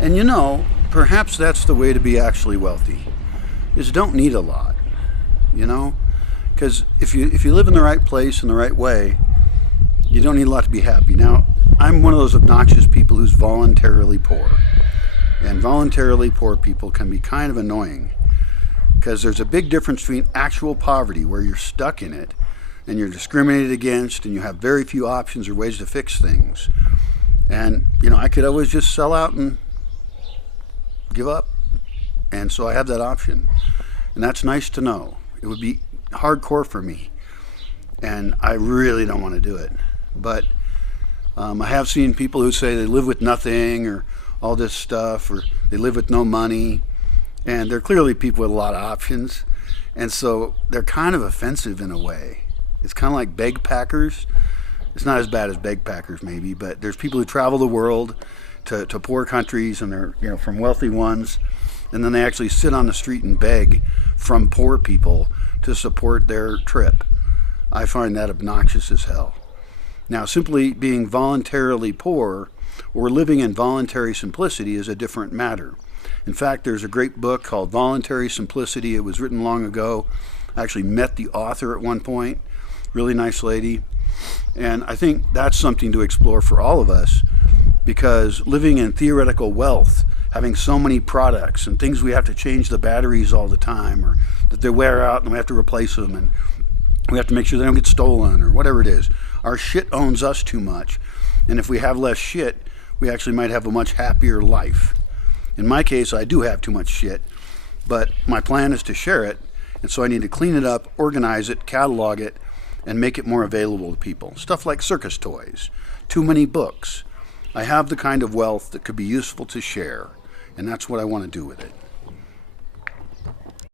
And perhaps that's the way to be actually wealthy, is don't need a lot, you know? Because if you live in the right place in the right way, you don't need a lot to be happy. Now, I'm one of those obnoxious people who's voluntarily poor. And voluntarily poor people can be kind of annoying because there's a big difference between actual poverty, where you're stuck in it and you're discriminated against and you have very few options or ways to fix things. And, I could always just sell out and give up. And so I have that option. And that's nice to know. It would be hardcore for me. And I really don't want to do it. But I have seen people who say they live with nothing or all this stuff, or they live with no money. And they're clearly people with a lot of options. And so they're kind of offensive in a way. It's kind of like begpackers. It's not as bad as begpackers maybe, but there's people who travel the world to poor countries, and they're from wealthy ones, and then they actually sit on the street and beg from poor people to support their trip. I find that obnoxious as hell. Now, simply being voluntarily poor or living in voluntary simplicity is a different matter. In fact, there's a great book called Voluntary Simplicity. It was written long ago. I actually met the author at one point. Really nice lady. And I think that's something to explore for all of us, because living in theoretical wealth, having so many products and things we have to change the batteries all the time, or that they wear out and we have to replace them, and we have to make sure they don't get stolen, or whatever it is. Our shit owns us too much. And if we have less shit, we actually might have a much happier life. In my case, I do have too much shit, but my plan is to share it. And so I need to clean it up, organize it, catalog it, and make it more available to people. Stuff like circus toys, too many books. I have the kind of wealth that could be useful to share, and that's what I want to do with it.